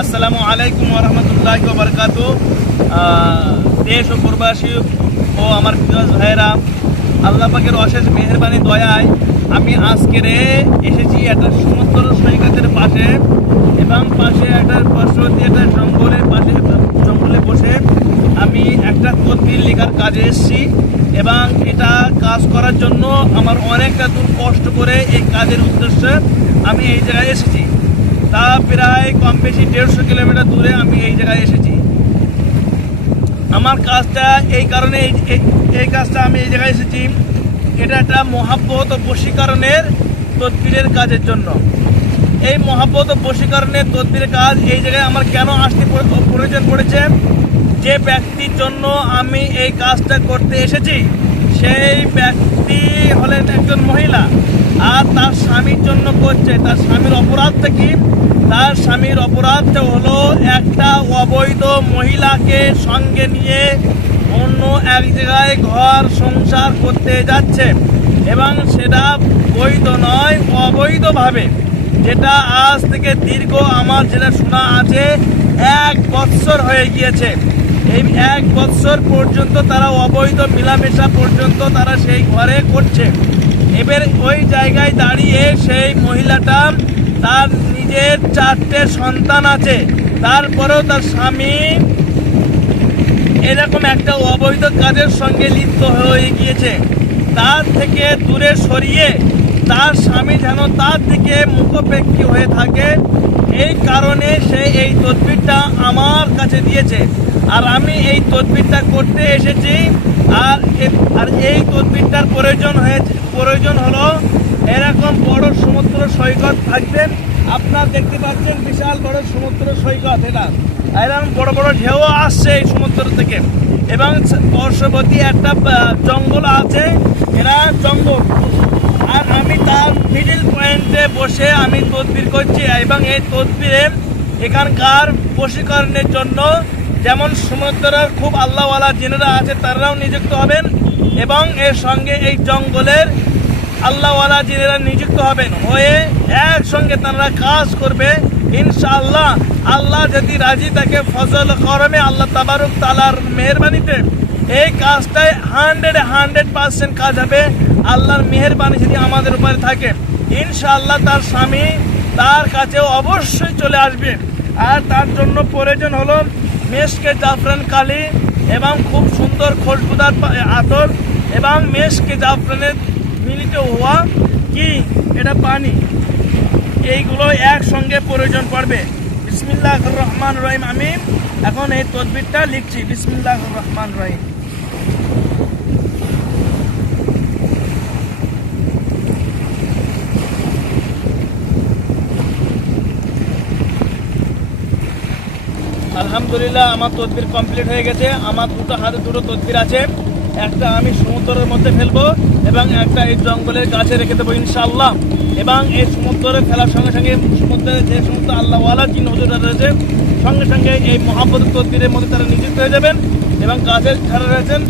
আসসালামু আলাইকুম ওয়া রাহমাতুল্লাহি ওয়া বারাকাতুহু। দেশ ও প্রবাসী ও আমার প্রিয় ভাইয়েরা, আল্লাহ পাকের অশেষ মেহেরবানি দয়ায় আমি আজকের এসেছি একটা সমুদ্র সৈকতের পাশে, এবং পাশে একটা পার্শ্ববর্তী একটা জঙ্গলে বসে আমি একটা তদবির লেখার কাজে এসেছি। এবং এটা কাজ করার জন্য আমার অনেকটা দূর কষ্ট করে এই কাজের উদ্দেশ্যে আমি এই জায়গায় এসেছি। তা প্রায় কম বেশি 150 কিলোমিটার দূরে আমি এই জায়গায় এসেছি। আমার কাজটা এই কারণে এই কাজটা আমি এই জায়গায় এসেছি, এটা একটা মহাব্বত ও বশীকরণের তদবিরের কাজের জন্য। এই মহাব্বত ও বশীকরণের তদবিরের কাজ এই জায়গায় আমার কেন আসতে প্রয়োজন পড়েছে, যে ব্যক্তির জন্য আমি এই কাজটা করতে এসেছি সেই ব্যক্তি হলেন একজন মহিলা, আর তার স্বামীর জন্য করছে। তার স্বামীর অপরাধটা কি? তার স্বামীর অপরাধটা হলো একটা অবৈধ মহিলাকে সঙ্গে নিয়ে অন্য এক জায়গায় ঘর সংসার করতে যাচ্ছে, এবং সেটা বৈধ নয়, অবৈধভাবে। যেটা আজ থেকে দীর্ঘ আমার যেটা শোনা আছে 1 বৎসর হয়ে গিয়েছে। এই 1 বৎসর পর্যন্ত তারা অবৈধ মিলামেশা পর্যন্ত তারা সেই ঘরে করছে। এবার ওই জায়গায় দাঁড়িয়ে সেই মহিলাটা, তার নিজের 4টে সন্তান আছে, তারপরেও তার স্বামী এরকম একটা অবৈধ কাজের সঙ্গে লিপ্ত হয়ে গিয়েছে। তার থেকে দূরে সরিয়ে তার স্বামী যেন তার দিকে মুখোপেক্ষী হয়ে থাকে, এই কারণে সে এই তদবিরটা আমার কাছে দিয়েছে। আর আমি এই তদবিরটা করতে এসেছি। আর এই তদবিরটার প্রয়োজন হলো এরকম বড় সমুদ্র সৈকত থাকবে। আপনারা দেখতে পাচ্ছেন বিশাল বড় সমুদ্র সৈকত, এটা এরকম বড় বড় ঢেউ আসছে এই সমুদ্র থেকে, এবং পার্শ্ববর্তী একটা জঙ্গল আছে, এরা জঙ্গল। আর আমি তার মিডিল পয়েন্টে বসে আমি তদবির করছি, এবং এই তদবিরে এখানকার বশীকরণের জন্য যেমন সমুদ্রের খুব আল্লাহওয়ালা জিনেরা আছে তারাও নিযুক্ত হবেন, এবং এর সঙ্গে এই জঙ্গলের আল্লাহওয়ালা জিনেরা নিযুক্ত হবেন, হয়ে একসঙ্গে তারা কাজ করবে ইনশাআল্লাহ। আল্লাহ যদি রাজি থাকে ফজল করমে আল্লাহ তাবারক তাআলার মেহেরবানিতে এই কাজটায় 100% কাজ হবে। আল্লাহর মেহেরবানি যদি আমাদের উপরে থাকে ইনশাআল্লাহ তার স্বামী তার কাছেও অবশ্যই চলে আসবে। আর তার জন্য প্রয়োজন হলো মেশকে জাফরান কালি, এবং খুব সুন্দর খুশবুদার আতর, এবং মেশকে জাফরানের মিলিত হওয়া কি এটা পানি, এইগুলো একসঙ্গে প্রয়োজন পড়বে। বিসমিল্লাহির রহমানির রহিম। আমি এখন এই তদবিরটা লিখছি। বিসমিল্লাহির রহমানির রহিম। আলহামদুলিল্লাহ, আমার তদবির কমপ্লিট হয়ে গেছে। আমার হাতে দুটো তদবির আছে, একটা আমি সমুদ্রের মধ্যে ফেলবো এবং একটা এই জঙ্গলের গাছে রেখে দেবো ইনশাআল্লাহ। এবং এই সমুদ্রে ফেলার সঙ্গে সঙ্গে সমুদ্রের যে সমস্ত আল্লাহওয়ালা জিন হুজুররা রয়েছে সঙ্গে সঙ্গে এই মহাব্বত তদবিরের মধ্যে তারা নিযুক্ত হয়ে যাবেন, এবং গাছের যারা রয়েছেন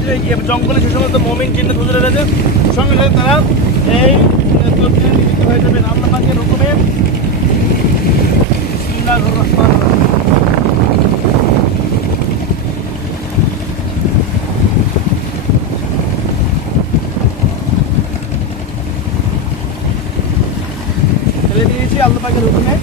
জঙ্গলে যে সমস্ত মুমিন জিন হুজুররা রয়েছে সঙ্গে সঙ্গে তারা এই তদবিরে নিযুক্ত হয়ে যাবেন আল্লাহ পাকের হুকুমে। বিসমিল্লাহির রহমানির রহিম। দিয়েছি আল্লাহ পাকের হুকুমে।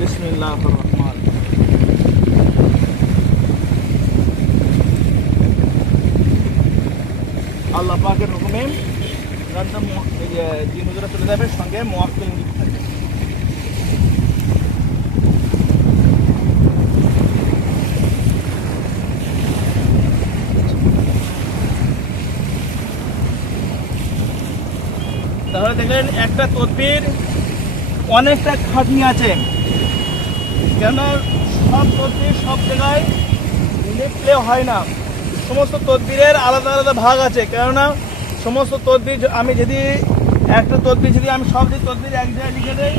বিসমিল্লাহির রহমানির রহিম। আল্লাহ পাকের হুকুমে জিন হুজুরা চলে যাবে, সঙ্গে মুয়াক্কিল নিযুক্ত থাকবে। তাহলে দেখলেন একটা তদবির অনেকটা খাটনি আছে, কেন সব তদবির সব জায়গায় লিখলে হয় না। সমস্ত তদবিরের আলাদা আলাদা ভাগ আছে, কেননা সমস্ত তদবির আমি যদি একটা তদবির যদি আমি সব দিই তদবির এক জায়গায় লিখে দেই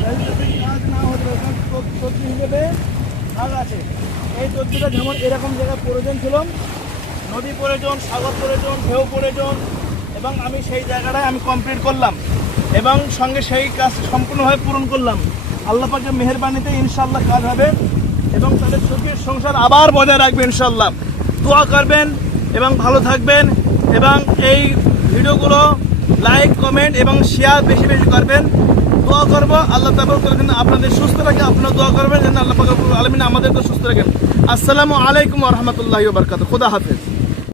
তাহলে যদি কাজ না হতে তদবির হিসেবে ভাগ আছে। এই তদবিরটা যেমন এরকম জায়গায় প্রয়োজন ছিল, নদী প্রয়োজন, সাগর প্রয়োজন, ঢেউ প্রয়োজন, এবং আমি সেই জায়গাটায় আমি কমপ্লিট করলাম এবং সঙ্গে সেই কাজ সম্পূর্ণভাবে পূরণ করলাম। আল্লাহ পাকের মেহেরবানিতে ইনশাআল্লাহ কাজ হবে এবং তাদের সুখের সংসার আবার বজায় রাখবে ইনশাআল্লাহ। দোয়া করবেন এবং ভালো থাকবেন এবং এই ভিডিওগুলো লাইক, কমেন্ট এবং শেয়ার বেশি বেশি করবেন। দোয়া করবো আল্লাহ তাআলা যেন আপনাদের সুস্থ রাখে, আপনারা দোয়া করবেন যেন আল্লাহ পাক রব্বুল আলামিন আমাদেরকে সুস্থ রাখেন। আসসালামু আলাইকুম ওয়া রাহমাতুল্লাহি ওয়া বারাকাতুহু। খোদা হাফেজ।